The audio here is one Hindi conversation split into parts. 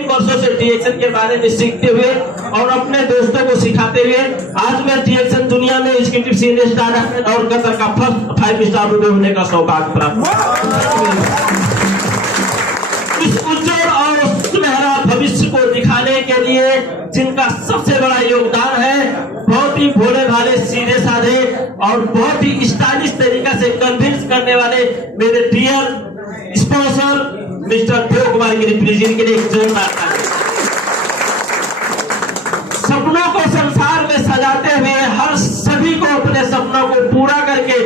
वर्षों से DXN के बारे में सीखते हुए और अपने दोस्तों को सिखाते हुए आज मैं DXN दुनिया में एग्जीक्यूटिव सीनियर स्टार और कतर का फर्स्ट 5 स्टार होने का सौभाग्य प्राप्त। इस उज्जवल और सुनहरा भविष्य को दिखाने के लिए जिनका सबसे बड़ा योगदान है, बहुत ही भोले भाले सीधे साधे और बहुत ही स्टाइलिश तरीका से कन्विंस करने वाले मेरे dear sponsor Mr Dev Kumar Giri please के लिए एक जोरदार ताली। सपनों को संसार में सजाते हुए हर सभी को अपने सपनों को पूरा करके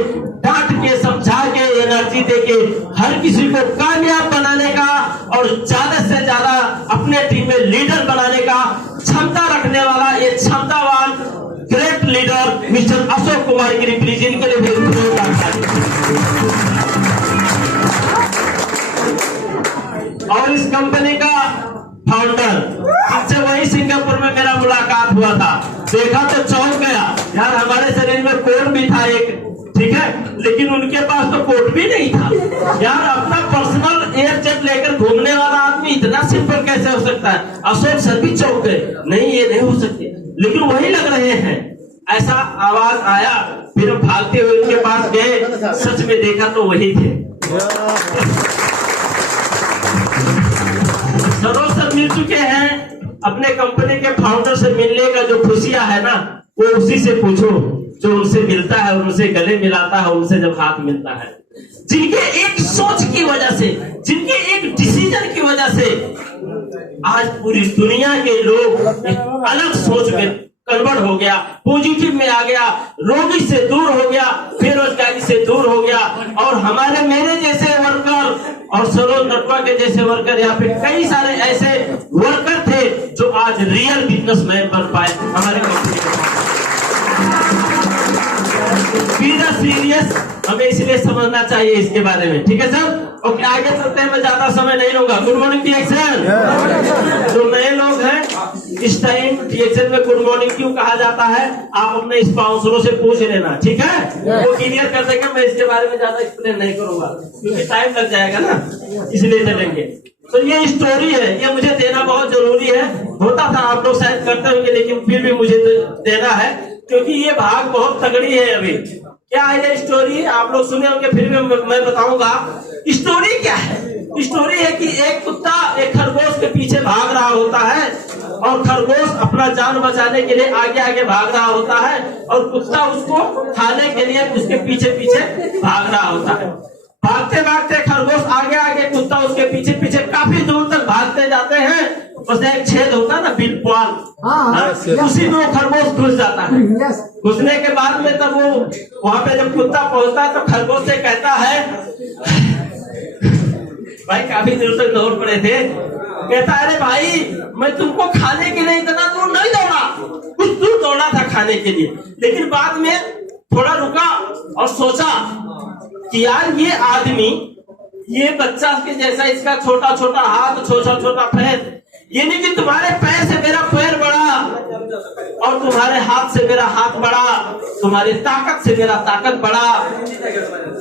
डांट के समझा के एनर्जी दे के हर किसी को कामयाब बनाने का और ज्यादा से ज्यादा अपने टीम में लीडर बनाने का क्षमता रखने वाला ये क्षमतावान great leader mister Ashok Kumar Giri please इनके लिए भी जोरदार ताली। और इस कंपनी का फाउंडर, जिनसे वही सिंगापुर में मेरा मुलाकात हुआ था, देखा तो चौंक गया यार, हमारे शरीर में कोट भी था एक, ठीक है, लेकिन उनके पास तो कोट भी नहीं था यार। अपना पर्सनल एयरजेट लेकर घूमने वाला आदमी इतना सिंपल कैसे हो सकता है? अशोक सर भी चौंक गए, नहीं ये नहीं हो सकते, लेकिन वही लग रहे हैं। ऐसा आवाज आया, फिर हम भागते हुए उनके पास गए, सच में देखा तो वही थे। सरोज सर मिल चुके हैं, अपने कंपनी के फाउंडर से मिलने का जो खुशियां है ना, वो उसी से पूछो जो उनसे मिलता है, उनसे गले मिलाता है, उनसे जब हाथ मिलता है। जिनके एक सोच की वजह से, जिनके एक डिसीजन की वजह से आज पूरी दुनिया के लोग एक अलग सोच में कन्वर्ट हो गया, पॉजिटिव में आ गया, रोगी से दूर हो गया, बेरोजगारी से दूर हो गया। और हमारे मेरे जैसे वर्कर और सरोज नटवा के जैसे वर्कर, यहाँ पे कई सारे ऐसे वर्कर थे जो आज रियल बिजनेसमैन बन पाए हमारे कंपनी में। सीरियस हमें इसलिए समझना चाहिए इसके बारे में, ठीक है सर? ओके, आगे चलते हैं, मैं ज्यादा समय नहीं लूंगा। Good morning DXN। जो नए लोग हैं, इस टाइम DXN में गुड मॉर्निंग क्यों कहा जाता है, आप अपने स्पॉन्सरों से पूछ लेना, ठीक है? वो क्लियर कर देंगे, मैं इसके बारे में ज्यादा एक्सप्लेन नहीं करूंगा क्योंकि टाइम लग जाएगा ना, इसलिए चलेंगे। तो ये स्टोरी है, ये मुझे देना बहुत जरूरी है। होता था आप लोग शायद करते होंगे, लेकिन फिर भी मुझे देना है क्योंकि ये भाग बहुत तगड़ी है। अभी क्या है ये स्टोरी, आप लोग सुने होंगे, फिर भी मैं बताऊंगा स्टोरी क्या है। स्टोरी है कि एक कुत्ता एक खरगोश के पीछे भाग रहा होता है और खरगोश अपना जान बचाने के लिए आगे आगे भाग रहा होता है और कुत्ता उसको खाने के लिए उसके पीछे पीछे भाग रहा होता है। भागते भागते खरगोश आगे आगे, कुत्ता उसके पीछे पीछे काफी दूर तक भागते जाते हैं। बस एक छेद होता है ना, बिलपुआल, उसी में वो खरगोश घुस जाता है। घुसने के बाद में तब वो वहां पे जब कुत्ता पहुंचता है तो खरगोश से कहता है, भाई काफी दूर तक दौड़ पड़े थे, कहता है अरे भाई मैं तुमको खाने के लिए इतना दूर नहीं दौड़ा, कुछ दूर दौड़ा था खाने के लिए, लेकिन बाद में थोड़ा रुका और सोचा कि यार ये आदमी, ये बच्चा के जैसा, इसका छोटा छोटा हाथ, छोटा छोटा पैर, ये नहीं कि तुम्हारे पैर से मेरा पैर बड़ा और तुम्हारे हाथ से मेरा हाथ बड़ा, तुम्हारी ताकत से मेरा ताकत बड़ा,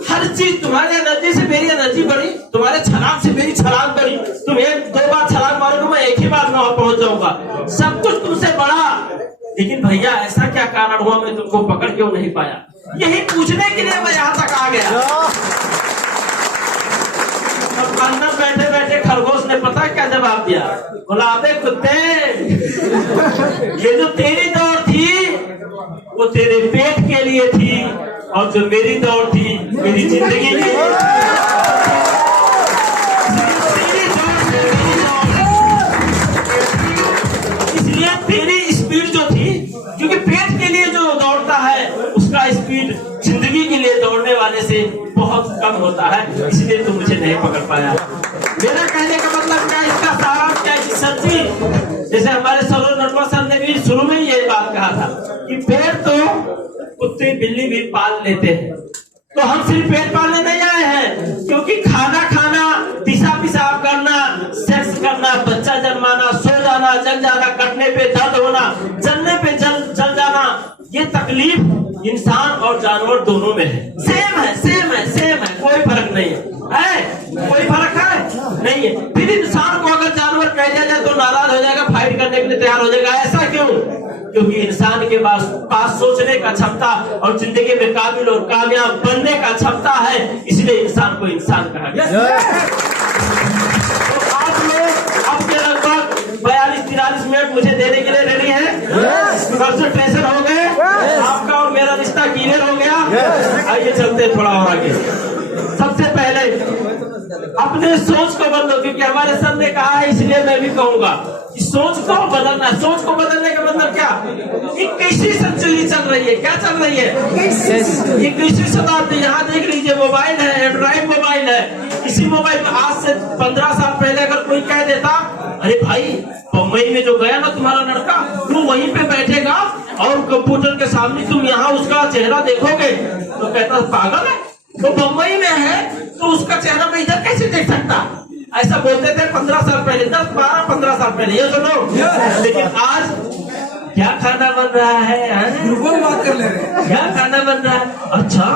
हर चीज, तुम्हारे एनर्जी से मेरी एनर्जी बड़ी, तुम्हारे छलांग से मेरी छलांग बड़ी, तुम एक 2 बार छलांग मारोगे, मैं एक ही बार वहां पहुंच जाऊंगा, सब कुछ तुमसे बड़ा, लेकिन भैया ऐसा क्या कारण हुआ मैं तुमको पकड़ क्यों नहीं पाया? यही पूछने के लिए मैं यहाँ तक आ गया। अंदर बैठे बैठे खरगोश ने पता क्या जवाब दिया, बोला अबे कुत्ते, ये जो तेरी दौड़ थी वो तेरे पेट के लिए थी और जो मेरी दौड़ थी मेरी जिंदगी के लिए। इसलिए तेरी स्पीड जो थी, क्योंकि पेट के लिए जो दौड़ता है उसका स्पीड जिंदगी के लिए दौड़ने वाले से बहुत कम होता है, इसलिए तू मुझे नहीं पकड़ पाया। मेरा कहने का मतलब क्या, इसका सारांश क्या है सर जी? जैसे हमारे सरोज नटवा सर ने भी शुरू में ये बात कहा था कि पेट तो कुत्ते बिल्ली भी पाल लेते हैं, तो हम सिर्फ पेट पालने नहीं आए हैं, क्योंकि खाना खाना, दिशा पेशाब करना, सेक्स करना, बच्चा जन्माना, सो जाना, जल जाना, कटने पे दर्द होना, जलने पे जल जाना, ये तकलीफ इंसान और जानवर दोनों में है। सेम है, सेम है, सेम है, कोई फर्क नहीं है, कोई फर्क है नहीं है। फिर इंसान को अगर जानवर कह दिया जाए तो नाराज हो जाएगा, फाइट करने के लिए तैयार हो जाएगा। ऐसा क्यों? क्योंकि इंसान के पास सोचने का क्षमता और जिंदगी में काबिल और कामयाब बनने का क्षमता है, इसलिए इंसान को इंसान कहा गया। तो आप लोग अब के लगभग 42-43 मिनट मुझे देने के लिए रेडी है? कंसंट्रेशन हो गए? आपका और मेरा रिश्ता क्लियर हो गया? आइए चलते हैं थोड़ा और आगे। सबसे पहले अपने सोच को बदलो, क्योंकि हमारे सर ने कहा है, इसलिए मैं भी कहूंगा कि सोच को बदलना। सोच को बदलने का मतलब क्या? 21वीं सदी चल रही है। क्या चल रही है? 21वीं शताब्दी। यहाँ देख लीजिए, मोबाइल है, एंड्रॉइड मोबाइल है। इसी मोबाइल में आज से 15 साल पहले अगर कोई कह देता, अरे भाई बम्बई में जो गया ना तुम्हारा लड़का, वो वहीं पे बैठेगा और कंप्यूटर के सामने तुम यहाँ उसका चेहरा देखोगे, तो कहता पागल है, वो बम्बई में है तो उसका चेहरा मैं इधर कैसे देख सकता? ऐसा बोलते थे 15 साल पहले, 10, 12, 15 साल पहले। ये सुनो, लेकिन आज क्या खाना बन रहा है? बात कर ले रहे हैं। क्या खाना बन रहा है? अच्छा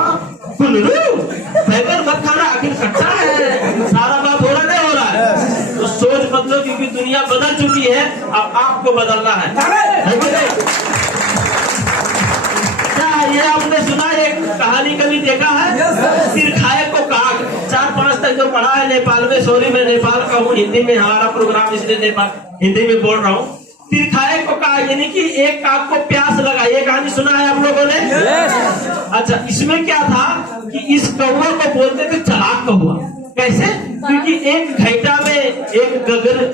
बैगन मत खाना, आखिर कच्चा है। सारा बात हो रहा नहीं हो रहा है? तो सोच बदलो, क्योंकि दुनिया बदल चुकी है, अब आपको बदलना है। ये आपने सुना, एक कहानी कभी देखा है? सिर खाए को काग। 4-5 तक जो पढ़ा है नेपाल में, सॉरी मैं नेपाल का हूँ, हिंदी में हमारा प्रोग्राम इसलिए नेपाल हिंदी में बोल रहा हूँ। सिर खाए को काग यानी कि एक काग को प्यास लगा। ये कहानी सुना है आप लोगों ने? अच्छा, इसमें क्या था कि इस कौवा को बोलते थे चालाक कौवा। कैसे? क्योंकि एक घैटा में, एक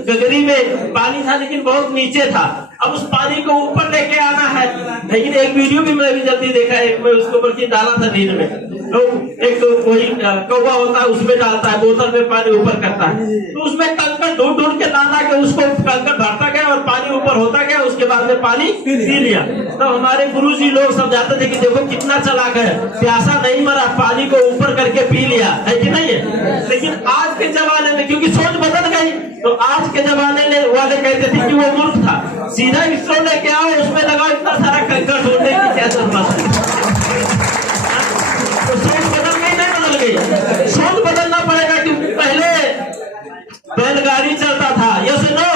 गगरी में पानी था, लेकिन बहुत नीचे था। अब उस पानी को ऊपर लेके आना है। लेकिन एक वीडियो भी मैं भी जल्दी देखा, एक में उसके ऊपर की डाला था नींद में, तो एक वही कौवा होता है, उसमें डालता है, बोतल में पानी ऊपर करता है, तो उसमें कंकड़ ढूंढ के लाना के उसको कंकड़ भरता गया और पानी ऊपर होता गया। उसके बाद में पानी पी लिया। तो हमारे गुरुजी लोग समझाते थे कि देखो कितना चालाक है, प्यासा नहीं मरा, पानी को ऊपर करके पी लिया, है कि नहीं है? लेकिन आज के जमाने में, क्योंकि सोच बदल गई, तो आज के जमाने वाले कहते थे कि वो मूर्ख था, सीधा इसरो लेके आओ, उसमें लगाओ इतना सारा कंकड़ ढूंढने की क्या जरूरत है? तो सोच बदल गई नहीं बदल गई? सोच बदलना पड़ेगा, क्योंकि पहले बैलगाड़ी चलता था, ये सुनो,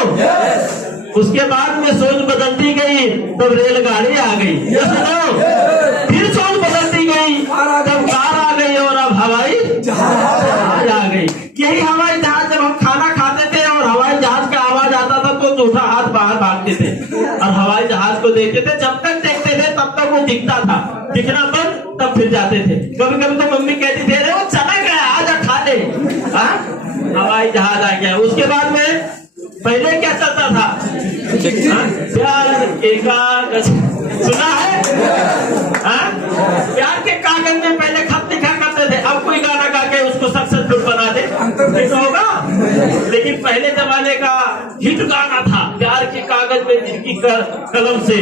उसके बाद में सोच बदलती गई, तब रेलगाड़ी आ गई, ये सुनो, फिर सोच बदलती गई, तब कार आ गई और अब हवाई जहाज आ गई। यही हवाई जहाज, जब हम खाना खाते थे और हवाई जहाज का आवाज आता था तो झूठा हाथ बाहर भागते थे और हवाई जहाज को देखते थे। जब तक देखते थे तब तक वो दिखता था, दिखना बंद, तब फिर जाते थे। कभी कभी तो मम्मी कहती थी, अरे वो चला गया, आजा खा ले। हवाई जहाज आ गया। उसके बाद में पहले क्या चलता था? प्यार के कागज, सुना है? प्यार के कागज में पहले खत लिखा करते थे, अब कोई गाना गा के उसको सक्सेसफुल बना दे तो होगा। लेकिन पहले जमाने का हिट गाना था, प्यार के कागज में जिनकी कलम से,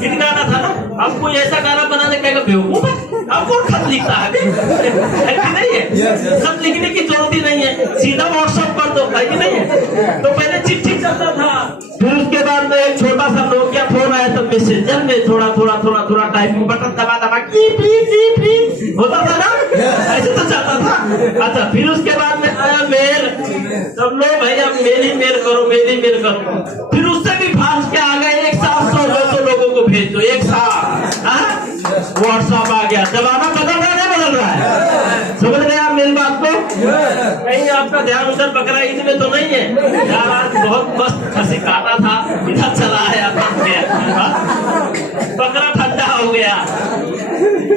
हिट गाना था ना। अब कोई ऐसा गाना बनाने कहेगा बेवकूफ है, अब कौन खत लिखता है कि नहीं है? खत लिखने की जरूरत ही नहीं है, सीधा व्हाट्सएप कर दो, है कि नहीं है? तो पहले चिट्ठी चलता था, फिर उसके बाद में एक छोटा सा नोकिया फोन आया, तो मैसेंजर में थोड़ा टाइपिंग बटन दबा होता था ना, ऐसे तो चलता था। अच्छा, फिर उसके बाद में आया मेल, सब लोग भैया मेल ही मेल करो, मेल ही मेल करो। फिर उससे भी फास्ट क्या आ गए, एक साथ 100-200 लोगों को भेज दो एक साथ। व्हाट्सएप आ गया, जमाना बदल रहा है, बदल रहा है। समझ रहे आप मेरी बात को? कहीं आपका ध्यान उधर बकरा ईद में तो नहीं है यार? आज बहुत मस्त खसी काटा था, इधर चला है, बकरा ठंडा हो गया।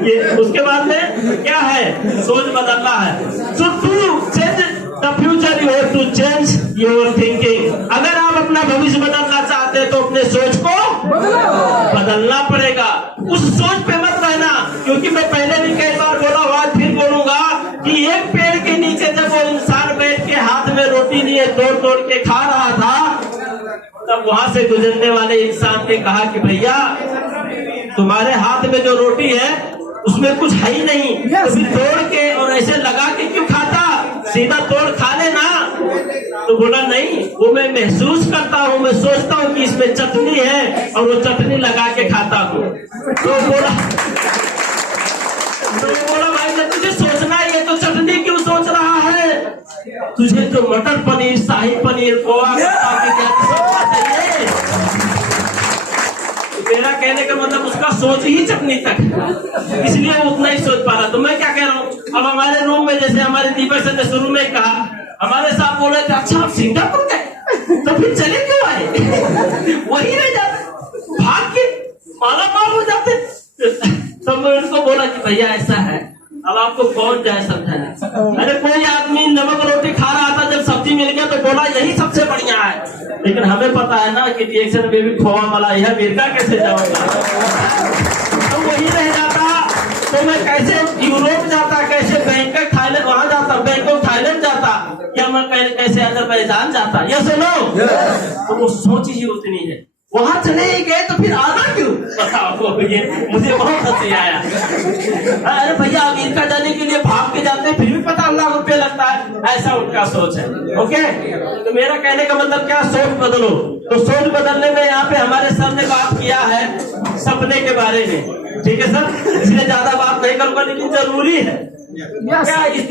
ये उसके बाद में क्या है? सोच बदलना है। So to change the future you have to change your thinking। अगर आप अपना भविष्य बदलना चाहते हैं तो अपने सोच को बदलना पड़ेगा। उस सोच पे मत रहना, क्योंकि मैं पहले भी कई बार बोला हुआ, फिर बोलूंगा कि एक पेड़ के नीचे जब वो इंसान बैठ के हाथ में रोटी लिए तोड़ के खा रहा था, तब वहां से गुजरने वाले इंसान ने कहा कि भैया तुम्हारे हाथ में जो रोटी है उसमें कुछ है ही नहीं, तो फिर तोड़ के और ऐसे लगा के क्यों खाता, सीधा तोड़ खा लेना। तो बोला नहीं, वो मैं महसूस करता हूँ, मैं सोचता हूँ कि इसमें चटनी है और वो चटनी लगा के खाता हूँ। तो बोला भाई जब तुझे सोचना है तो चटनी क्यों सोच रहा है? तुझे तो मटर पनीर, शाही पनीर, गोवा चाहिए। मेरा कहने का मतलब उसका सोच ही चटनी तक है, इसलिए वो उतना ही सोच पा रहा। तो मैं क्या कह रहा हूँ, अब हमारे रूम में जैसे हमारे दीपक सर ने शुरू में कहा, हमारे साथ बोले थे अच्छा आप सिंगापुर गए तो फिर चले क्यों आए? वही रह जाते, भाग के माला माल हो जाते। तब मैं उनको बोला कि भैया ऐसा है, अब आपको कौन जाए समझाने। अरे कोई आदमी नमक रोटी खा रहा था, जब सब्जी मिल गया तो बोला यही सबसे बढ़िया है, लेकिन हमें पता है ना कि रिएक्शन में भी खोवा मलाई है, अमेरिका कैसे जाऊंगा? तो वही रह जाता। तो मैं कैसे यूरोप जाता, कैसे बैंकॉक थाईलैंड वहां जाता, बैंकॉक थाईलैंड जाता, या मैं कैसे अजरबैजान जाता, ये सुनो। तो वो सोच ही उतनी है। वहां चले ही गए तो फिर आना क्यों? बताओ, ये मुझे बहुत हंसी आया। अरे भैया अमेरिका जाने के लिए भाग के जाते हैं, फिर भी 50 लाख रुपए लगता है, ऐसा उनका सोच है। ओके, तो मेरा कहने का मतलब क्या, सोच बदलो। तो सोच बदलने में यहाँ पे हमारे सर ने बात किया है सपने के बारे में, ठीक है सर, इसलिए ज्यादा बात नहीं करूंगा, लेकिन जरूरी है। क्या इस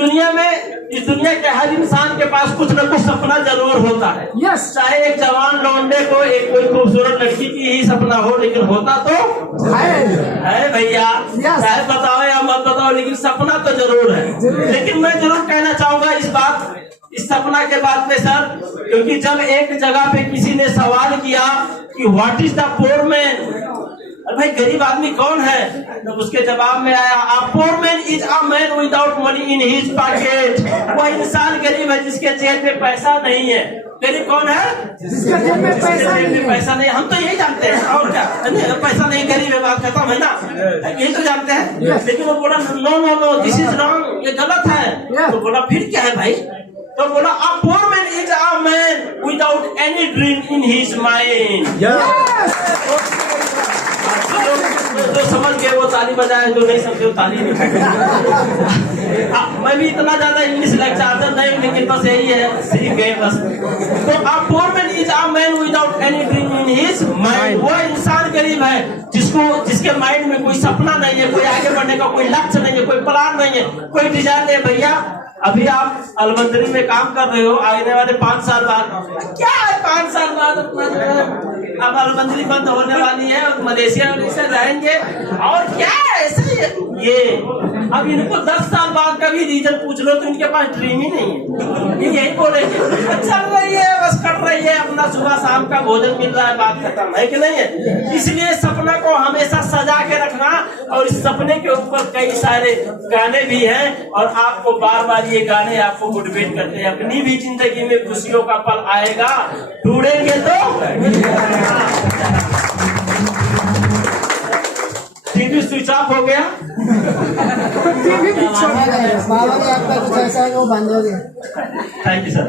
दुनिया के हर इंसान के पास कुछ न कुछ सपना जरूर होता है। चाहे एक जवान लौंडे को एक कोई खूबसूरत लड़की की ही सपना हो, लेकिन होता तो है भैया। चाहे बताओ या मत बताओ, लेकिन सपना तो जरूर है। लेकिन मैं जरूर कहना चाहूंगा इस सपना के बाद में सर, क्योंकि जब एक जगह पे किसी ने सवाल किया कि what is the poor man, अरे भाई गरीब आदमी कौन है, तो उसके जवाब में आया, a poor man is a man without money in his pocket. वह इंसान गरीब है जिसके जेब में पैसा नहीं है। गरीब कौन है? जिसके जेब में पैसा नहीं। हम तो यही जानते हैं, और क्या, पैसा नहीं गरीब है, बात खत्म है ना, यही तो जानते हैं। लेकिन वो बोला no no no this is wrong, ये गलत है। तो बोला फिर क्या है भाई? तो बोला a poor man is a man without any dream in his mind. जो समझ गए वो ताली बजाए, जो नहीं समझे वो ताली नहीं। मैं भी इतना ज्यादा इंग्लिश लेक्चर नहीं, लेकिन बस यही है, सीख गए बस। तो a poor man is a man without any dream in his mind. वो इंसान गरीब है जिसके माइंड में कोई सपना नहीं है, कोई आगे बढ़ने का कोई लक्ष्य नहीं है, कोई प्लान नहीं है, कोई डिजाइन नहीं। भैया अभी आप अलमंदरी में काम कर रहे हो, आने वाले 5 साल बाद क्या है, 5 साल बाद अब अलमंदरी बंद होने वाली है और मलेशिया जाएंगे, और क्या ऐसे ये अब इनको 10 साल बाद का भी रीजन पूछ लो तो इनके पास ड्रीम ही नहीं है। यही बोलेंगे चल रही है, बस कट रही है, अपना सुबह शाम का भोजन मिल रहा है, बात खत्म है कि नहीं है। इसलिए सपना को हमेशा सजा के रखना, और इस सपने के ऊपर कई सारे गाने भी हैं, और आपको बार बार ये गाने आपको मोटिवेट करते हैं। अपनी भी जिंदगी में खुशियों का पल आएगा, ढूंढेंगे तो। टीवी स्विच ऑफ हो गया, टीवी बाबा ने आपका कुछ ऐसा है वो बंद हो गया। Thank you sir.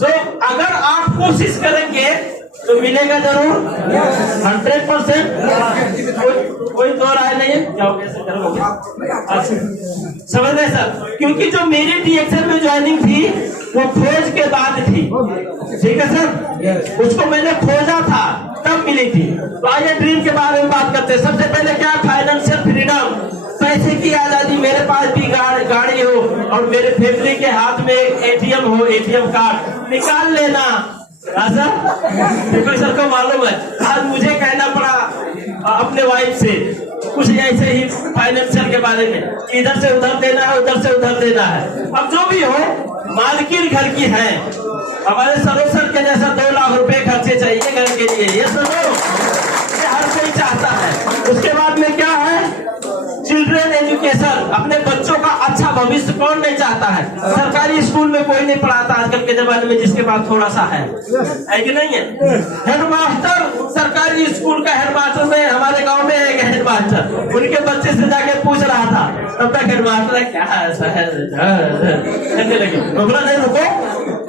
सो अगर आप कोशिश करेंगे तो मिलेगा जरूर 100%। कोई दो राय नहीं है, क्या हो गया? अच्छा समझ रहे सर, क्योंकि जो मेरी डीएक्शन में ज्वाइनिंग थी वो खोज के बाद थी, ठीक है सर, उसको मैंने खोजा था तब मिली थी। तो आइए ड्रीम के बारे में बात करते हैं। सबसे पहले क्या, फाइनेंशियल फ्रीडम, पैसे की आजादी। मेरे पास भी गाड़ी हो और मेरे फैमिली के हाथ में एटीएम हो, एटीएम कार्ड निकाल लेना। सर सर को मालूम है, आज मुझे कहना पड़ा अपने वाइफ से कुछ ऐसे ही फाइनेंशियल के बारे में, इधर से उधर देना है, उधर से उधर देना है। अब जो भी हो, मालकिन घर की है। हमारे सरोसर के जैसा 2 लाख रुपए खर्चे चाहिए घर के लिए, ये सुनो, ये हर कोई चाहता है। उसके बाद में क्या है, चिल्ड्रन एजुकेशन, अपने बच्चों का अच्छा भविष्य कौन नहीं चाहता है। सरकारी स्कूल में कोई नहीं पढ़ाता आजकल के जमाने में, जिसके पास थोड़ा सा है कि नहीं है। हेडमास्टर, सरकारी स्कूल का हेडमास्टर में, हमारे गांव में एक हेडमास्टर, उनके बच्चे से जाके पूछ रहा था, तब तक हेडमास्टर है क्या है कहने लगे। बोला नहीं रुको,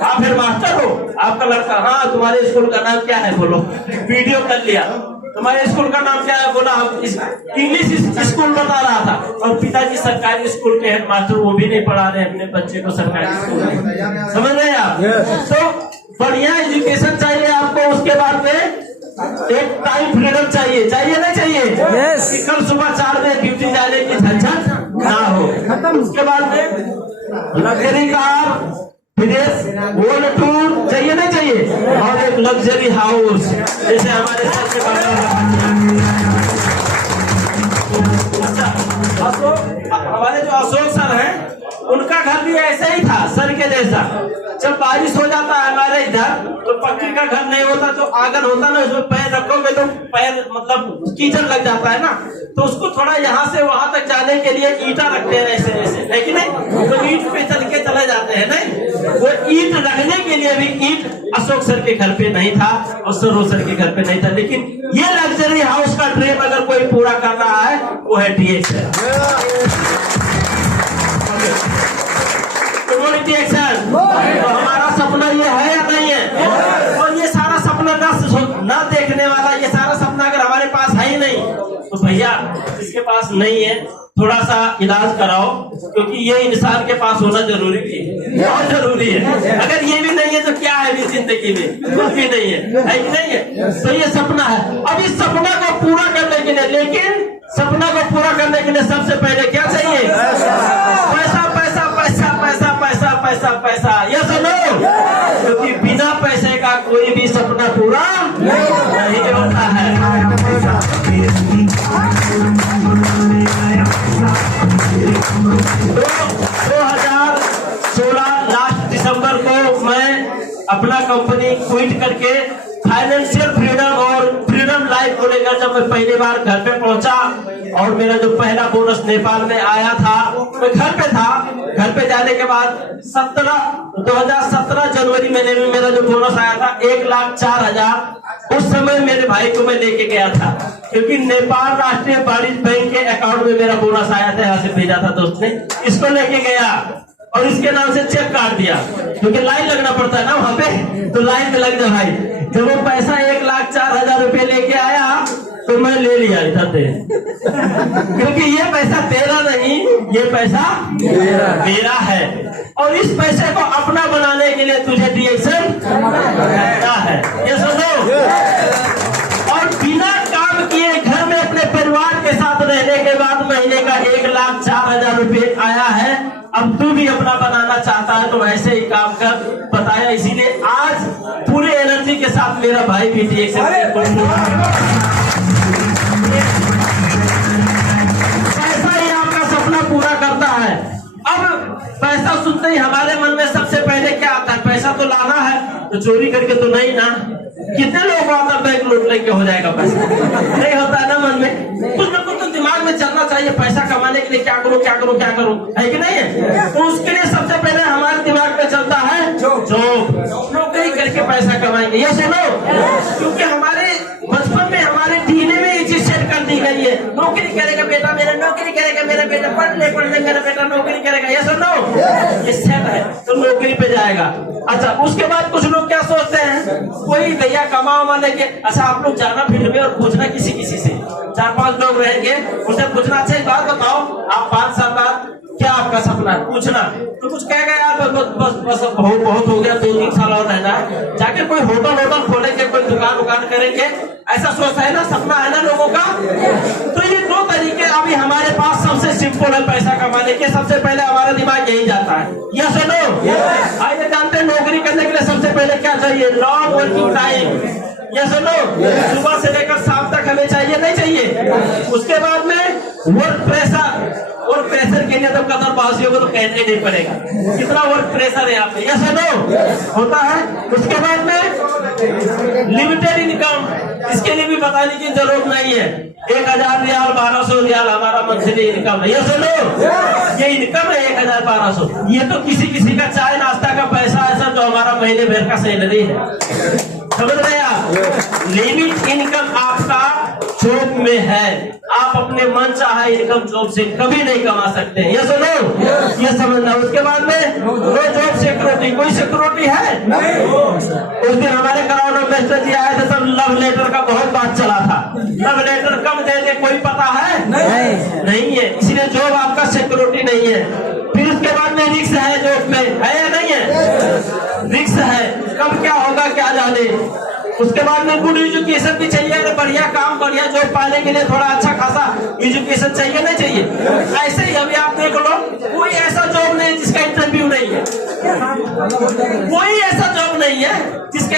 आप हेडमास्टर हो, आपका लड़का, हाँ तुम्हारे स्कूल का नाम क्या है, बोलो। वीडियो कर लिया, तुम्हारे स्कूल का नाम क्या है, बोला इंग्लिश स्कूल बता रहा था। और पिताजी सरकारी स्कूल के हेडमास्टर, वो भी नहीं पढ़ा रहे अपने बच्चे को सरकारी स्कूल में, समझ रहे हैं आप। तो बढ़िया एजुकेशन चाहिए आपको। उसके बाद में एक टाइम फ्रीडम चाहिए, चाहिए नहीं चाहिए? कि कल सुबह 4 बजे ड्यूटी जाने की झंझट ना हो। उसके बाद में लग्जरी कार, विदेश वर्ल्ड टूर चाहिए नहीं चाहिए, और एक लग्जरी हाउस जैसे हमारे सर के हमारे जो अशोक सर हैं उनका घर भी ऐसा ही था सर के जैसा। जब बारिश हो जाता है हमारे इधर तो पक्की का घर नहीं होता, तो आंगन होता ना, उसमें पैर रखोगे तो पैर मतलब कीचड़ लग जाता है ना, तो उसको थोड़ा यहाँ से वहां तक जाने के लिए ईंटा रखते हैं ऐसे ऐसे, है कि नहीं? तो ईंट पे चल के चले जाते हैं नहीं, वो ईंट रखने के लिए भी ईंट अशोक सर के घर पे नहीं था और सरोज सर के घर पे नहीं था। लेकिन ये लग्जरी हाउस का ड्रीम अगर कोई पूरा कर रहा है वो है DX। तो हमारा सपना ये है या नहीं है? और ये सारा सपना न देखने वाला, ये सारा सपना अगर हमारे पास है ही नहीं तो भैया जिसके पास नहीं है थोड़ा सा इलाज कराओ, क्योंकि ये इंसान के पास होना जरूरी भी है, बहुत जरूरी है। अगर ये भी नहीं है तो क्या है भी जिंदगी में, कुछ भी नहीं है कि नहीं है? तो ये सपना है। अब इस सपना को पूरा करने के लिए, लेकिन सपना को पूरा करने के लिए सबसे पहले क्या चाहिए? पैसा पैसा पैसा पैसा पैसा पैसा पैसा, ये सुनो, क्योंकि बिना पैसे का कोई भी सपना पूरा नहीं होता है। 2016 लास्ट दिसंबर को मैं अपना कंपनी क्विट करके फाइनेंशियल फ्रीडम और फ्रीडम लाइफ को लेकर जब मैं पहली बार घर पे पहुंचा, और मेरा जो पहला बोनस नेपाल में आया था, मैं घर पे था। घर पे जाने के बाद 2017 जनवरी महीने में मेरा जो बोनस आया था 1,04,000, उस समय मेरे भाई को मैं लेके गया था, क्योंकि नेपाल राष्ट्रीय वाणिज्य बैंक के अकाउंट में मेरा बोनस आया था, यहाँ से भेजा था दोस्त ने, इसको लेके गया और इसके नाम से चेक काट दिया, क्योंकि लाइन लगना पड़ता है ना वहाँ पे, तो लाइन में लग जा भाई। जब वो पैसा 1,04,000 रुपये लेके आया तो मैं ले लिया इधर से, क्योंकि ये पैसा तेरा नहीं, ये पैसा मेरा है, और इस पैसे को अपना बनाने के लिए तुझे डिएक्शन करना है, ये समझो। और बिना काम किए घर में अपने परिवार के साथ रहने के बाद महीने का 1,04,000 रुपये आया है। अब तू भी अपना बनाना चाहता है तो ऐसे ही काम कर, बताया। इसीलिए आज पूरे एनर्जी के साथ मेरा भाई भी डिएक्शन पैसा ही आपका सपना पूरा करता है। अब पैसा सुनते ही हमारे मन में सबसे पहले क्या आता है? पैसा तो लाना है, तो चोरी करके तो नहीं ना। कितने लोग आता बैंक लूट लेके हो जाएगा पैसा? नहीं होता है ना मन में। कुछ न कुछ तो दिमाग में चलना चाहिए, पैसा कमाने के लिए क्या करूं क्या करूं क्या करूं, है कि नहीं है? तो उसके लिए सबसे पहले हमारे दिमाग में चलता है जॉब, नौकरी करके पैसा कमाएंगे, ये सुनो। क्योंकि हमारे बचपन में हमारे डीएनए में ये चीज सेट कर दी गई है, नौकरी करेगा बेटा मेरा, नौकरी करेगा मेरा बेटा, पढ़ ले मेरा बेटा नौकरी करेगा, ये सुनो, ये सेट है तो नौकरी पे जाएगा। अच्छा, उसके बाद कुछ लोग क्या सोचते हैं, कोई भैया कमा वमा लेके, अच्छा आप लोग जाना फील्ड में और पूछना किसी किसी से, 4-5 लोग रहेंगे, उनसे पूछना, अच्छा एक बात बताओ आप 5 साल बाद क्या आपका सपना है, पूछना तो कुछ कहेगा यार बस बहुत हो गया, 2-3 साल और रहना है, जाके कोई होटल खोलेंगे, कोई दुकान करेंगे, ऐसा सोचता है ना, सपना है ना लोगों का। तो ये 2 तरीके अभी हमारे पास सबसे सिंपल है पैसा कमाने के। सबसे पहले हमारा दिमाग यही जाता है, ये सुनो, आइए जानते हैं नौकरी करने के लिए सबसे पहले क्या चाहिए? लॉन्ग वर्किंग टाइम, ये सुनो, सुबह से लेकर शाम तक हमें चाहिए नहीं चाहिए? उसके बाद में वर्क प्रेशर, वर्क प्रेशर के लिए तो कदर बाजी होगा तो कहने नहीं पड़ेगा, कितना वर्क प्रेशर है यहाँ पे, ये सुनो होता है। उसके बाद में लिमिटेड इनकम, इसके लिए भी बताने की जरूरत नहीं है, 1,000 रियाल 1,200 रियाल हमारा मंथली इनकम है, ये सुनो, ये इनकम है 1,000-1,200। ये तो किसी का चाय नाश्ता का पैसा है सर, जो हमारा महीने भर का सैलरी है, समझ रहे आप? लिमिट इनकम आपका जॉब में है, आप अपने मन चाहे इनकम जॉब से कभी नहीं कमा सकते, ये सुनो, ये समझना। उसके बाद में नो जॉब सिक्योरिटी, कोई सिक्योरिटी है नहीं। उस दिन हमारे कराउंड में मिस्टर जी आए थे, तब लव लेटर का बहुत बात चला था, लव लेटर कब दे दे कोई पता है नहीं है, इसलिए जॉब आपका सिक्योरिटी नहीं है। फिर उसके बाद में रिस्क है, जॉब में है या नहीं है? रिस्क है, कब क्या होगा क्या जाने। उसके बाद में गुड एजुकेशन भी चाहिए, अगर बढ़िया काम बढ़िया जॉब पाने के लिए थोड़ा अच्छा खासा एजुकेशन चाहिए नहीं चाहिए। ऐसे ही अभी आप देख लो, कोई ऐसा जॉब नहीं जिसका इंटरव्यू नहीं है, कोई ऐसा जॉब नहीं है जिसका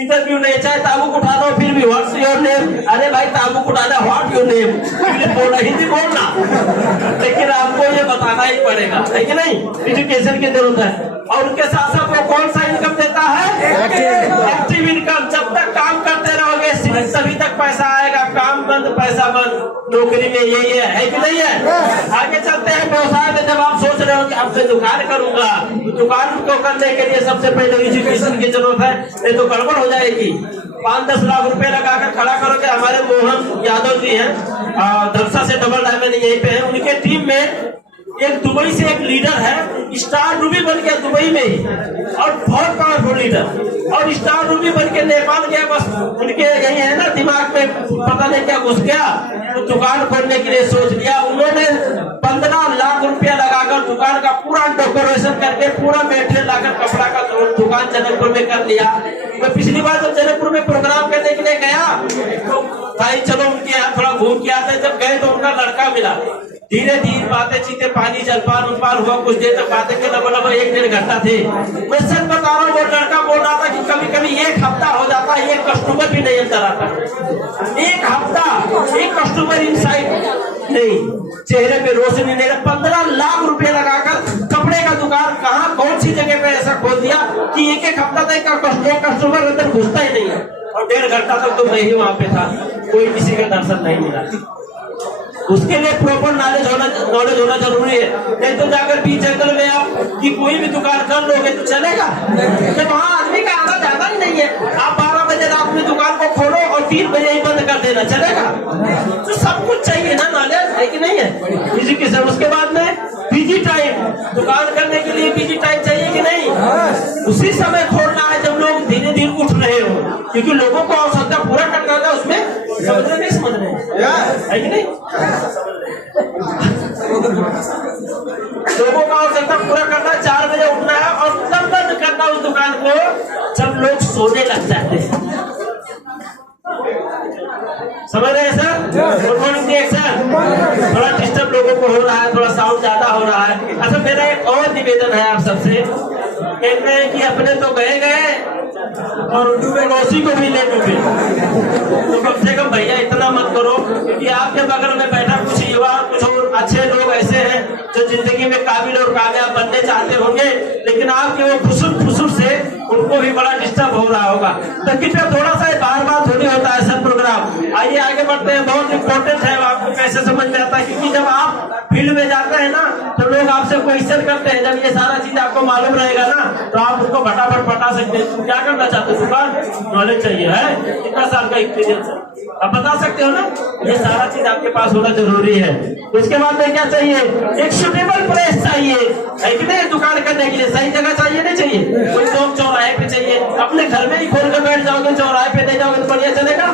इंटरव्यू नहीं। चाहे ताबूक उठा दो फिर भी व्हाट्स योर नेम, अरे भाई ताबूक उठाना व्हाट योर नेम, बोलना हिंदी बोलना, लेकिन आपको ये बताना ही पड़ेगा, है कि नहीं। एजुकेशन की जरूरत है। और उनके साथ साथ वो कौन सा इनकम देता है, एक्टिव इनकम। जब तक काम करते रहोगे तभी तक पैसा आएगा, काम बंद पैसा बंद, नौकरी में यही है कि नहीं है। आगे चलते हैं व्यवसाय में। जब आप सोच रहे हो कि अब मैं दुकान करूंगा, तो दुकान को करने के लिए सबसे पहले एजुकेशन की जरूरत है, नहीं तो गड़बड़ हो जाएगी। 5-10 लाख रुपए लगाकर खड़ा करोगे। हमारे मोहन यादव जी हैं, धरसा से डबल डायमंड यहीं पे है, उनके टीम में एक दुबई से एक लीडर है, स्टार रूबी बन गया दुबई में ही, और बहुत पावरफुल लीडर। और स्टार रूबी बन के नेपाल गया, बस उनके यही है ना दिमाग में पता नहीं क्या घुस गया, तो दुकान खोलने के लिए सोच लिया। उन्होंने 15 लाख रुपया लगाकर दुकान का पूरा डेकोरेशन करके पूरा मेटेरियल लाकर कपड़ा का दुकान जनकपुर में कर लिया। मैं पिछली बार जब जनकपुर में प्रोग्राम करने के लिए गया, तो भाई चलो उनके यहाँ थोड़ा घूम के आते। जब गए तो उनका लड़का मिला, धीरे धीरे बातें चीते, पानी जलपान उलपान हुआ, कुछ देर तक बातें के लगभग 1-1.5 घंटा थे। मैं सच बता रहा हूँ, वो लड़का बोल रहा था कि कभी कभी 1 हफ्ता हो जाता है, 1 कस्टमर भी नहीं अंदर आता। 1 हफ्ता 1 कस्टमर इनसाइड नहीं, चेहरे पे रोशनी नहीं। 15 लाख रुपए लगाकर कपड़े का दुकान कहाँ कौन सी जगह पे ऐसा खोल दिया कि 1-1 हफ्ता तक एक कस्टमर अंदर घुसता ही नहीं है। और 1.5 घंटा तक तो मैं ही वहां पे था, कोई किसी का दर्शन नहीं मिला। उसके लिए प्रॉपर नॉलेज होना जरूरी है। नहीं तो जाकर बीच जंगल में आप कि कोई भी दुकान कर लोगे तो चलेगा, जब वहाँ आदमी का आना ज्यादा ही नहीं है। आप 12 बजे रात में दुकान को खोलो और 3 बजे ही बंद कर देना, चलेगा। तो सब कुछ चाहिए ना, नॉलेज है कि नहीं है, एजुकेशन। उसके बाद में बिजी टाइम, दुकान करने के लिए बिजी टाइम चाहिए कि नहीं। उसी समय खोलना है जब लोग धीरे धीरे उठ रहे हो, क्योंकि लोगों को आवश्यकता पूरा करना है, उसमें समझ रहे है कि नहीं। लोगों का आवश्यकता पूरा करना, 4 बजे उठना है और तब बंद करना उस दुकान को जब लोग सोने लग जाते हैं। समझ रहे हैं सर। Good morning sir. थोड़ा डिस्टर्ब लोगों को हो रहा है, थोड़ा साउंड ज्यादा हो रहा है। अच्छा, मेरा एक और निवेदन है आप सबसे। कहते हैं कि अपने तो गए और पड़ोसी को भी ले डूबे, तो कम से कम भैया इतना मत करो, क्योंकि आपके बगल में बैठा कुछ युवा, कुछ और अच्छे लोग ऐसे हैं जो जिंदगी में काबिल और कामयाब बनने चाहते होंगे, लेकिन आपके वो फुसुर से उनको भी बड़ा डिस्टर्ब हो रहा होगा। तो कृपया थोड़ा सा बार थोड़ी होता है सर प्रोग्राम। आइए आगे बढ़ते हैं, बहुत इंपॉर्टेंट है, आपको कैसे समझ में आता है, क्योंकि जब आप फील्ड में जाते हैं ना तो लोग आपसे क्वेश्चन करते हैं। जब ये सारा चीज आपको मालूम रहेगा ना तो आप उनको फटाफट बता सकते हैं। तुम क्या करना चाहते हो, दुकान नॉलेज चाहिए है, कितना साल का एक्सपीरियंस है, आप बता सकते हो ना। ये सारा चीज आपके पास होना जरूरी है। उसके बाद में क्या चाहिए, एक सुटेबल प्लेस चाहिए, है कि नहीं। दुकान करने के लिए सही जगह चाहिए, नहीं चाहिए कोई चौक चौराहे पे चाहिए। अपने घर में ही खोल कर बैठ जाओगे, चौराहे पे नहीं जाओगे तो बढ़िया चलेगा,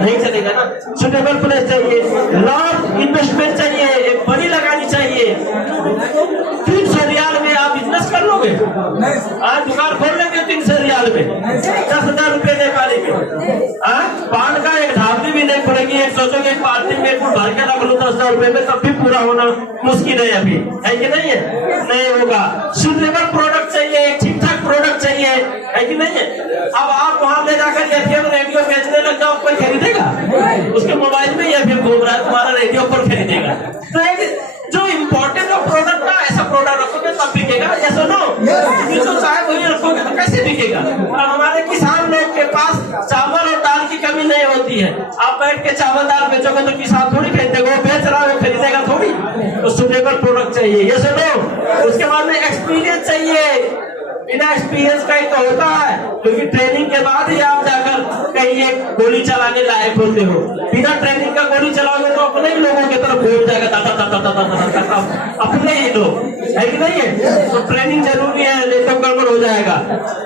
नहीं चलेगा ना। सुटेबल प्लेस चाहिए, लॉन्ग इन्वेस्टमेंट चाहिए, एक बड़ी लगानी चाहिए। 300 रियाल में आप बिजनेस कर लोगे, आज दुकान खोल लेंगे 300 रियाल में, 10,000 रुपए नेपाली में। पान का एक ढाबी भी नहीं पड़ेगी। एक सोचोगे पार्टी में कुछ भर के रख लो 10,000 रुपए में, तब भी पूरा होना मुश्किल है अभी, है कि नहीं है, नहीं होगा। सुटेबल प्रोडक्ट चाहिए, एक ठीक ठाक प्रोडक्ट चाहिए, है कि नहीं है। अब आप वहां ले जाकर एफएम रेडियो बेचने लग जाओ, कोई खरीदेगा? उसके मोबाइल में एफएम घूम रहा है, तुम्हारा रेडियो पर खरीदेगा। तो एक जो इम्पोर्टेंट प्रोडक्ट ना, ऐसा प्रोडक्ट रखोगे तब बिकेगा, या सुनो जो चाहे वही रखोगे तो कैसे बिकेगा। और हमारे किसान लोग के पास चावल और दाल की कमी नहीं होती है। आप बैठ के चावल दाल बेचोगे तो किसान थोड़ी खरीदेगा, वो बेच रहा है, वो खरीदेगा थोड़ी। तो सुटेबल प्रोडक्ट चाहिए, ये सुनो। उसके बाद में एक्सपीरियंस चाहिए। बिना एक्सपीरियंस का ही तो होता है, क्योंकि ट्रेनिंग के बाद ही आप जाकर कहीं एक गोली चलाने लायक होते हो। बिना ट्रेनिंग का गोली चलाओगे तो अपने ही लोगों की तरफ घूम जाएगा, अपने ही लोग, है कि नहीं है। तो ट्रेनिंग जरूरी है, नहीं तो गड़बड़ हो जाएगा।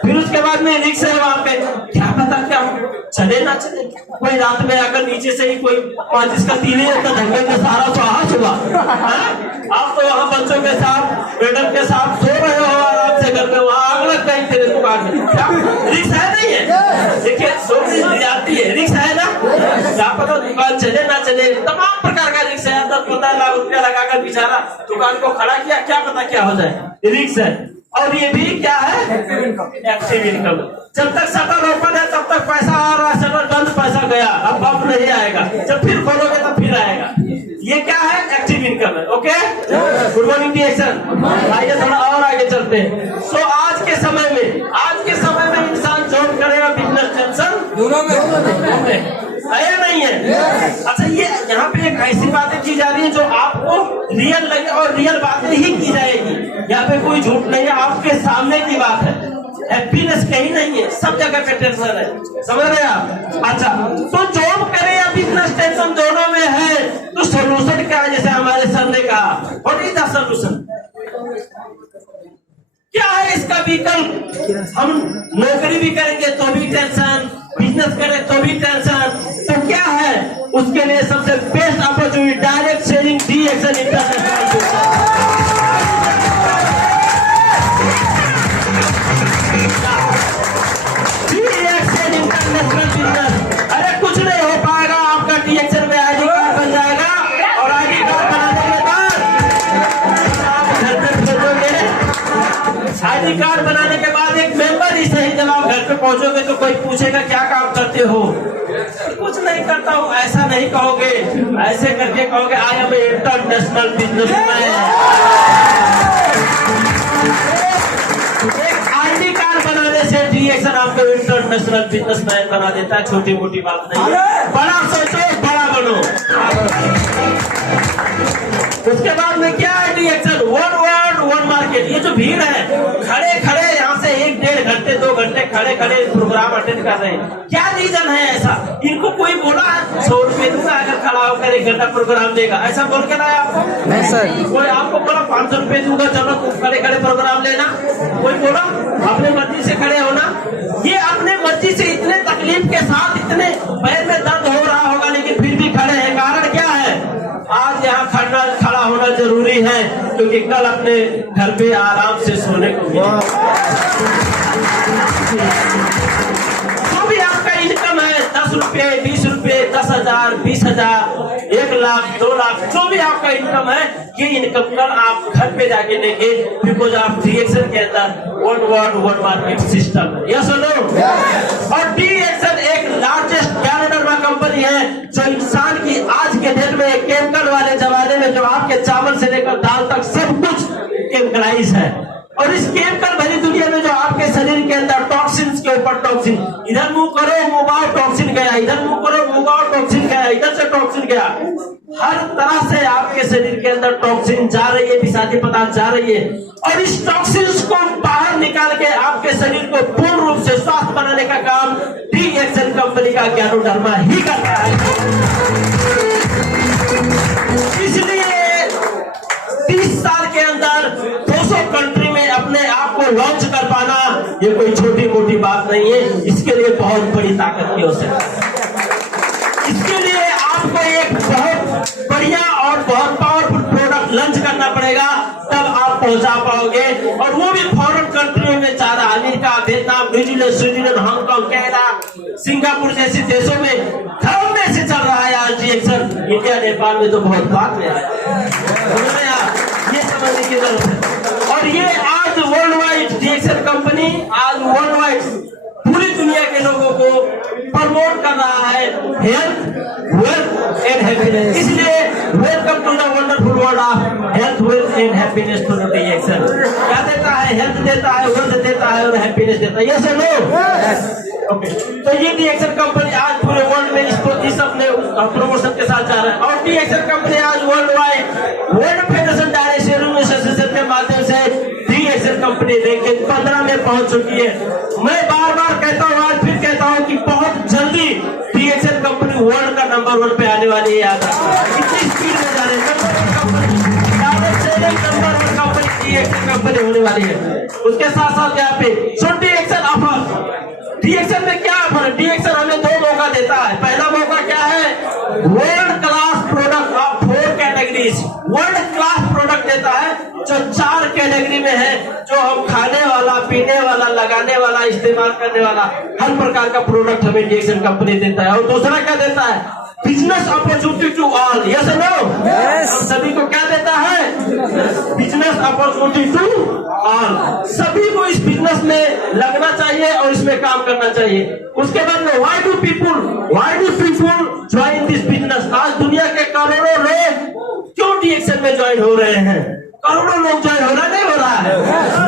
फिर उसके बाद में रिक्स है वहां पे, क्या पता क्या चले ना चले, कोई रात में आकर नीचे से ही कोई 5 का तीन ढंगे में सारा सुहास हुआ। आप तो वहाँ बच्चों के साथ, मैडम के साथ सो रहे हो आराम से घर में, वहाँ आग लग गई तेरे दुकान में, क्या रिक्स है नहीं है। देखिए जाती है, रिक्स है ना, यहाँ पर तो दुकान चले ना चले, तमाम प्रकार का रिक्स है। 10-15 लाख रुपया लगाकर बेचारा दुकान को खड़ा किया, क्या पता क्या हो जाए, रिक्स है। और ये भी क्या है, एक्टिव इनकम। जब तक शटर ओपन है तब तक पैसा आ रहा है, शटर बंद पैसा गया, अब नहीं आएगा, जब फिर खोलोगे तब फिर आएगा। ये क्या है, एक्टिव इनकम है। Okay, good morning Diaction. आइए थोड़ा और आगे चलते हैं। सो आज के समय में इंसान जॉब करेगा, बिजनेस टेंशन दोनों में है या नहीं है? अच्छा, ये यहाँ पे एक ऐसी बातें की जा रही है जो आपको रियल लगे और रियल बातें ही की जाएगी। यहाँ पे कोई झूठ नहीं है, आपके सामने की बात है। हैप्पीनेस कहीं नहीं है, सब जगह पे टेंशन है, समझ रहे आप? अच्छा, तो जॉब करे या बिजनेस टेंशन दोनों में है, तो सोल्यूशन क्या है? जैसे हमारे सर ने कहा, व्हाट इज द सोल्यूशन? क्या है इसका विकल्प? हम नौकरी भी करेंगे तो भी टेंशन, बिजनेस करें तो भी टेंशन, तो क्या है उसके लिए सबसे best opportunity? Direct selling Diaction international. अरे कुछ नहीं हो पाएगा, आपका डीएक्शन में आईडी कार्ड बन जाएगा और आईडी कार्ड बनाने के बाद आप घर पे पहुंचोगे। आईडी कार्ड बनाने के बाद एक मेंबर ही सही, जब आप घर पे पहुंचोगे तो कोई पूछेगा क्या काम करते हो? कुछ नहीं करता हूँ, ऐसा नहीं कहोगे, ऐसे करके कहोगे आई एम इंटरनेशनल बिजनेसमैन। एक आईडी कार्ड बनाने से डीएक्शन आपको इंटरनेशनल बिजनेसमैन बना देता है। छोटी मोटी बात नहीं है, बड़ा सोचो बड़ा बनो। उसके बाद में क्या है Diaction? One world one market. ये जो भीड़ है, खड़े खड़े यहाँ से 1-1.5 घंटे 2 घंटे खड़े खड़े प्रोग्राम अटेंड कर रहे हैं, क्या रीजन है ऐसा? इनको कोई बोला 100 रुपए दूंगा अगर खड़ा होकर 1 घंटा प्रोग्राम देगा, ऐसा बोल के लाया आपको? नहीं सर। कोई आपको बोला 500 रुपए दूंगा, चलो खड़े खड़े प्रोग्राम लेना? कोई बोला? अपने मर्जी से खड़े होना। ये अपने मर्जी से इतने तकलीफ के साथ, इतने पैर में दर्द हो रहा होगा, लेकिन फिर भी खड़े हैं। कारण क्या है? आज यहाँ खड़ा होना जरूरी है, क्योंकि कल अपने घर पे आराम से सोने को मिलेगा। जो भी आपका इनकम है, 10 रुपए 20 रुपए 10,000 20,000 1 लाख 2 लाख, जो भी आपका इनकम है, ये इनकम कल आप घर पे जाके लेंगे, बिकॉज आप डीएक्शन के अंदर one world one market system है। यस और नो? और डीएक्शन एक लार्जेस्ट कैनाडा कंपनी है जो इंसान की आज के डेट में केमिकल वाले जमाने में जो आपके चावल से लेकर दाल तक सब कुछ केमिकलाइज है, और इस केमिकल भरी दुनिया में जो आपके शरीर के अंदर टॉक्सिन्स के ऊपर टॉक्सिन, इधर मुंह करो मुंह आओ टॉक्सिन गया, इधर मुंह करो मुंह आओ टॉक्सिन गया, इधर से टॉक्सिन गया, हर तरह से आपके शरीर के अंदर टॉक्सिन जा रही है, विषादी पदार्थ जा रही है। और इस टॉक्सिन्स को बाहर निकाल के आपके शरीर को पूर्ण रूप से स्वस्थ बनाने का काम डीएक्शन कंपनी का ज्ञानोडर्मा ही करता है। इसलिए 30 साल के अंदर 200 कंट्री में अपने आप को लॉन्च कर पाना ये कोई छोटी मोटी बात नहीं है, इसके लिए बहुत बड़ी ताकत की आवश्यकता है। इसके लिए आपको एक बहुत बढ़िया और बहुत पावरफुल प्रोडक्ट लॉन्च करना पड़ेगा, तब आप पहुंचा पाओगे। और वो भी फॉरेन कंट्रियों में जा रहा, America, Vietnam, New Zealand, Switzerland, Hong Kong, Canada, Singapore जैसे देशों में धर्म में से चल रहा है आज डीएक्शन। इंडिया नेपाल में तो बहुत बाद में आया, ये समझने की जरूरत है। और ये आज वर्ल्ड वाइड डीएक्शन कंपनी आज वर्ल्ड वाइड पूरी दुनिया के लोगों को प्रमोट कर रहा है हेल्थ, वेल्थ एंड हैप्पीनेस। इसलिए welcome to the wonderful world of health, wealth and happiness to Diaction. क्या देता है? हेल्थ देता है, वेल्थ देता है और हैप्पीनेस देता है। यस और नो? ओके, तो ये डीएक्शन कंपनी आज पूरे वर्ल्ड में इस अपने प्रमोशन के साथ जा रहा है। और डीएक्शन कंपनी आज world wide world federation direct selling association के माध्यम से डीएक्शन कंपनी रैंकिंग 15 में पहुंच चुकी है। मैं बार बार कहता हूँ, आज फिर कहता हूँ कि बहुत जल्दी डीएक्शन कंपनी वर्ल्ड का नंबर 1 पे आने वाली है। याद रखना, इतनी स्पीड में जा रही है कंपनी डीएक्शन कंपनी होने वाली है। उसके साथ साथ यहाँ पे सो डीएक्शन ऑफर, डीएक्शन में क्या ऑफर है? डीएक्शन हमें 2 मौका देता है। पहला मौका क्या है? World class product of 4 categories, world class product देता है जो 4 कैटेगरी में है, जो हम खाने वाला, पीने वाला, लगाने वाला, इस्तेमाल करने वाला हर प्रकार का प्रोडक्ट हमें डीएक्सएल कंपनी देता है। और दूसरा क्या देता है? Business opportunity to all. Yes और नो? हम सभी को क्या देता है? Business opportunity to all. सभी को इस बिजनेस में लगना चाहिए और इसमें काम करना चाहिए। उसके बाद में why do people join this business? आज दुनिया के करोड़ों लोग क्यों डीएक्सएल में ज्वाइन हो रहे हैं? करोड़ों लोग ज्वाइन हो रहा नहीं हो रहा है?